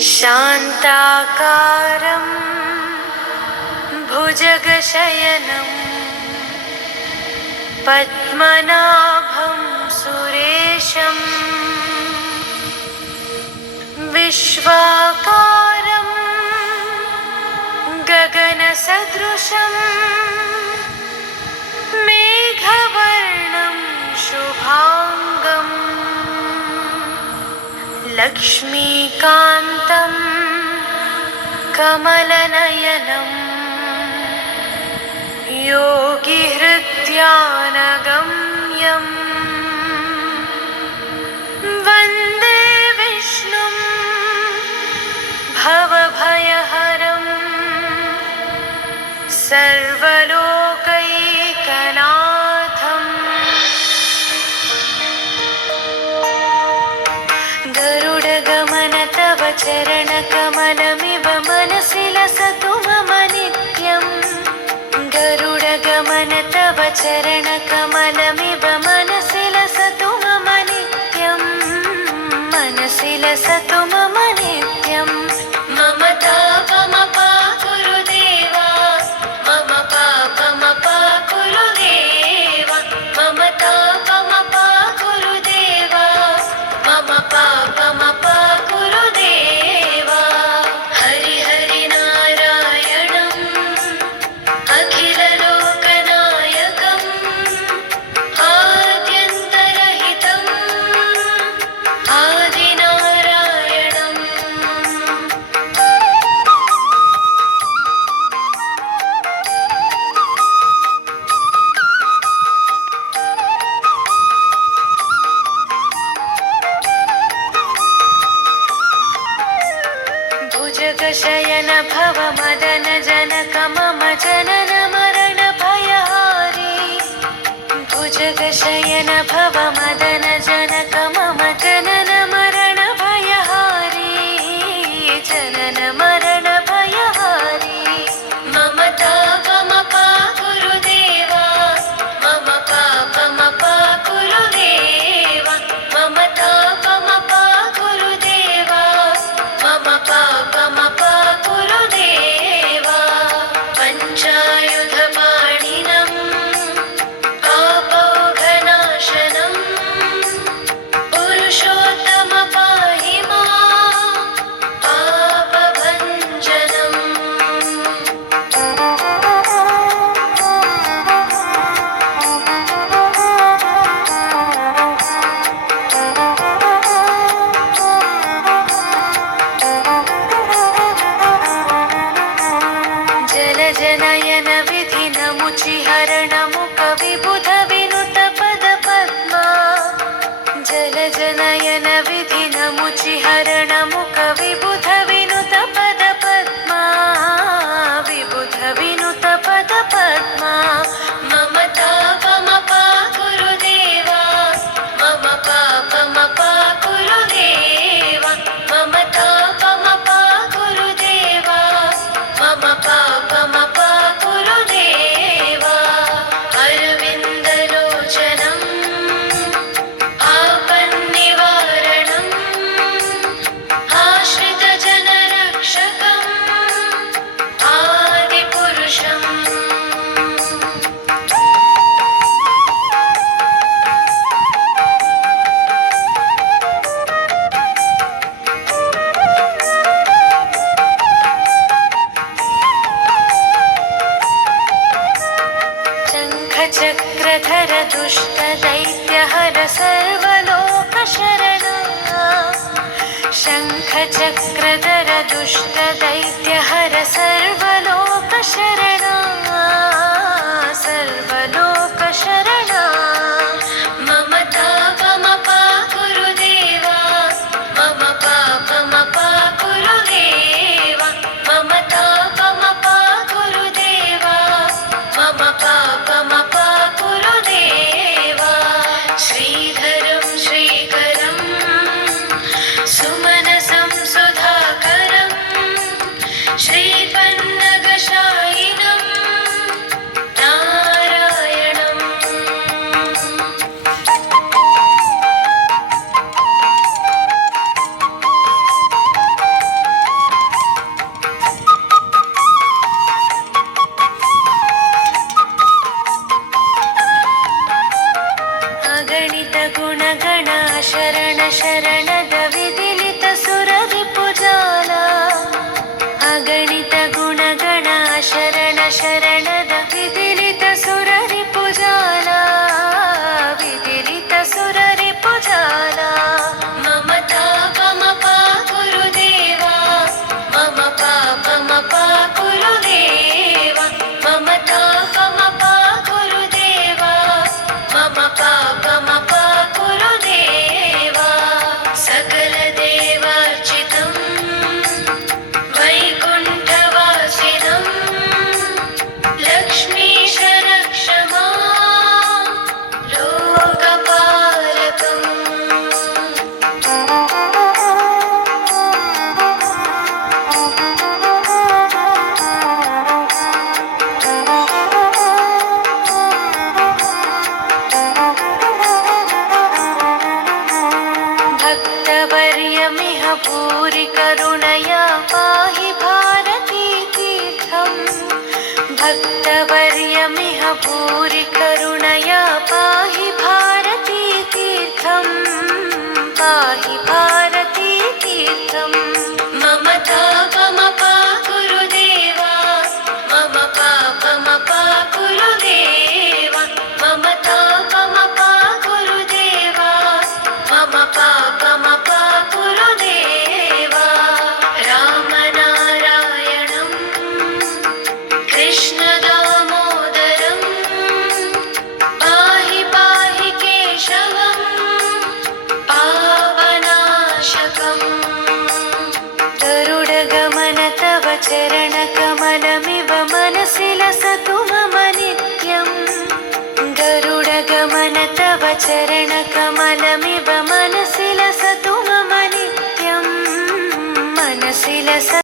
शान्ताकारं भुजगशयनं पद्मनाभं सुरेशं विश्वाकारं गगनसदृशं मेघवर्णं शुभांगं लक्ष्मीकान्तं कमलनयनं योगिहृद्यानगम्यं वन्दे विष्णुं भवभयहरं सर्वलोकैकनाथम्। गरुडगमन तव चरणकमलमिव मनसि लसतु मम नित्यं। गरुडगमन तव चरणकमलमिव मनसि लसतु मम नित्यं। मनसि लसतु मम नित्यं। मम तापमपा गुरुदेवा, मम पापमपा गुरुदेवा, मम तापमपा गुरुदेवा, मम पापमपा गुरुदेवा। हरि हरि नारायणम् अखिललोकनायकम् आद्यन्तरहितम् आदिनारायणम्। भुजगशयन भव मदन जनक मम जनन मरण भयहारी। भुजगशयन भव मदन जनक मम जनन मरण भयहारी। जनन मरण भयहारी। मम तापमपा गुरुदेवा, मम पापमपा गुरुदेवा, मम तापमपा गुरुदेवा, मम पापमपा गुरुदेवा। पञ्चायुधपाणिनं पापौघनाशनं पुरुषोत्तम पाहि मां पापभञ्जनम्। जलजनयन विधिनमुचिहरण मुख विबुध विनुत पद पद्मा। जलजनयन विधिनमुचिहरण मुख विबुध विनुत पद पद्मा। विबुध विनुत पद पद्मा। मम तापमपा गुरुदेवा, मम पापमपा गुरुदेवा, मम तापमपा गुरुदेवा, मम पापमपा गुरुदेवा। अरविन्दलोचनम् आपन्निवारणम् आश्रितजनरक्षकम् आदिपुरुषम्। शङ्खचक्रधर दुष्टदैत्यहर सर्वलोकशरणा। शङ्खचक्रधर दुष्टदैत्यहर सर्वलोकशरणा। सर्वलोकशरणा। मम तापमपा गुरुदेवा, मम पापमपा गुरुदेवा, मम तापमपा गुरुदेवा, मम पापमपा गुरुदेवा। श्रीधरं श्रीकरं सुमनसं ಶರಣ ಶರಣದ ವಿದಿಲಿತ ಸುರರಿಪುಜಾಲ ಅಗಣಿತ ಗುಣಗಣ ಶರಣ ಶರಣದ ವಿದಿಲಿತ ಸುರರಿಪುಜಾಲ ವಿದಿಲಿತ ಸುರರಿಪುಜಾಲ ಮಮ ತಾಪಮಪ ಗುರುದೇವ ಮಮ ಪಾಪಮಪ ಗುರುದೇವ ಮಮ ತಾಪಮಪ ಗುರುದೇವ ಮಮ ಪಾಪಮಪ ಗುರುದೇವ ಸಕಲ ದೇವಾರ್ಚಿತಂ ವೈಕುಂಠವಾಸಿನಂ ಲಕ್ಷ್ಮೀಶ ರಕ್ಷ ಮಾಂ ಲೋಕಪಾಲಕಂ भक्तवर्यमिह भूरि करुणया पाहि भारती तीर्थं भक्तवर्यमिह भूरि करुणया पाहि भारती तीर्थं पाहि भारती तीर्थं मम तापमप गुरुदेव मम पापमप गुरुदेव मम तापमप गुरुदेव मम पापमप गुरुदेव रामनारायणं कृष्णदामोदरं पाहि पाहि केशवं पावनाशकम् गरुडगमन तव चरणकमलमिव मनसि लसतु मम नित्यं गरुडगमन तव चरण